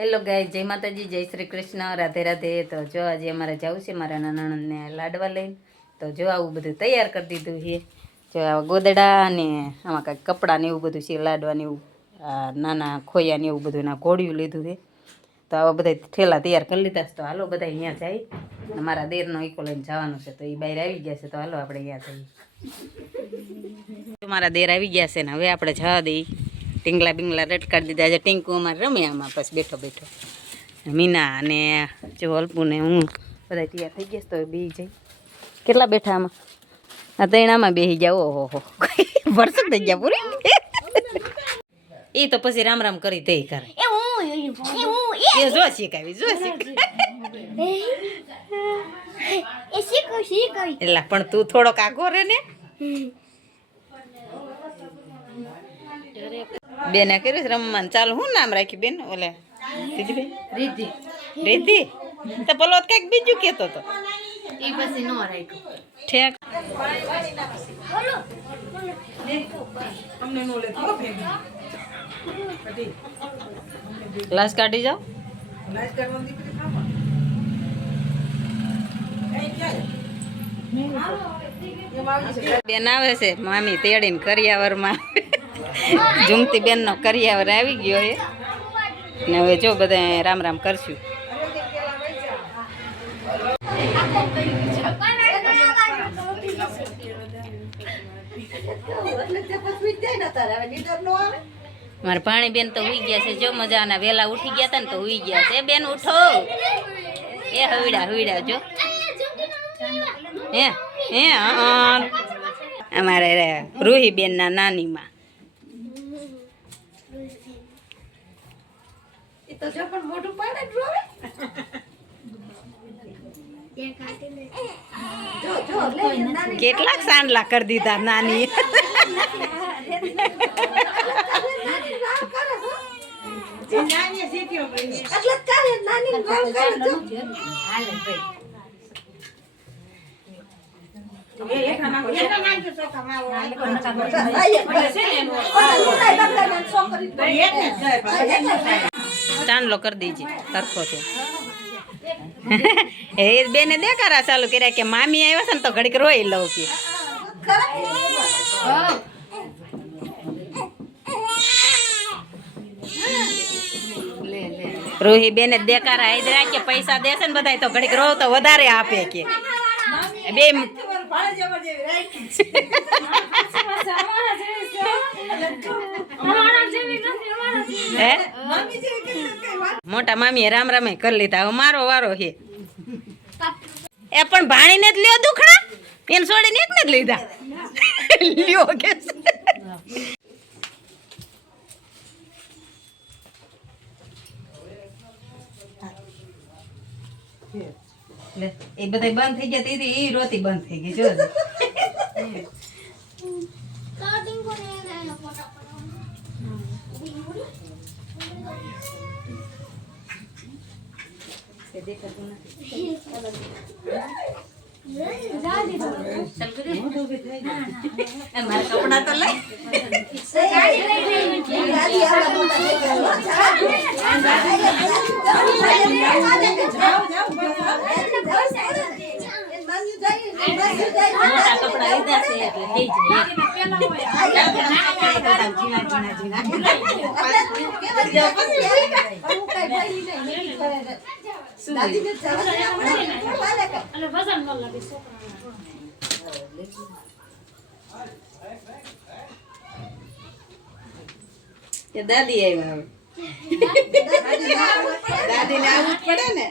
Hello ગાય, જય માતાજી, જય શ્રી કૃષ્ણ, રાધે રાધે. તો જો આજે અમારે જવું છે મારા નણંદને લાડવા લઈને. તો જો આવું બધું તૈયાર કરી દીધું છે. જો આવા ગોદડા ને આમાં કાંઈક કપડાં ને એવું બધું છે, લાડવા ને એવું, નાના ખોયા ને એવું બધું ના ઘોડિયું લીધું છે. તો આવા બધા ઠેલા તૈયાર કરી લીધા છે. તો હાલો બધા અહીંયા જાય. મારા દેરનો ઈકો લઈને જવાનું છે, તો એ બહાર આવી ગયા છે. તો હાલો આપણે અહીંયા જઈએ. મારા દેર આવી ગયા છે ને હવે આપણે જવા દઈએ. ટીંગલા બીંગલા રટકાડી દીધા. આજે ટીંકુ અમારે રમે આમાં બસ બેઠો બેઠો. મીના અને જો અલ્પુ ને હું બધા તૈયાર થઈ ગયા. તો બે જઈ કેટલા બેઠા આમાં? આ તૈણામાં બેસી ગયા. ઓહો વર્ષ થઈ ગયા પૂરી. એ તો પછી રામ રામ કરી દે કરે. એ જો શીખાવી જો એટલે પણ તું થોડોક આગો રે ને. બેને કર્યું રમવાનું ચાલુ. શું નામ રાખ્યું બેન? ઓલે રીધિ. રીધિ તો પેલો કઈક બીજું કેતો તો એ પછી નો રાખ્યું. ઠેક ગ્લાસ કાઢી જાઓ. બેન આવે છે મામી તેડીને કરિયાવરમાં. ઝુમતી બેન નો કરિયાવર આવી ગયો છે ને હવે જો બધા રામ રામ કરશું. મારા પાણી બેન તો ઉઈ ગયા છે. જો મજાના વેલા ઉઠી ગયા હતા ને તો ઉઈ ગયા છે. બેન ઉઠો. એ હવીડા હવીડા જો હે હે અમારે રૂહી બેન ના નાની માં. કેટલાક સાંડલા કરી દીધા નાની. ચાંદલો કરી દીજે સરખો છે. એ બેને દેખાડા ચાલુ કર્યા કે મામી આવ્યા છે ને તો ઘડીક રોઈ લઉં કે. રોહી બેને દેખાડા હાઈદરા કે પૈસા દેશે ને બધા તો ઘડીક રો તો વધારે આપે કે. બે મોટા મામી રામ રામે કરી લીધા. હવે મારો વારો છે. એ પણ ભાણીને જ લ્યો દુખડા. એને છોડીને એકને જ લીધા. લ્યો કે એ બધા બંધ થઈ ગયા. તેથી એ રોતી બંધ થઈ ગઈ. જો દેખાતું નથી. મારા કપડા તો લઈ મોટા કપડા લીધા છે એટલે થઈ જાય. દાદી આવ્યા. દાદી ને આવવું જ પડે ને.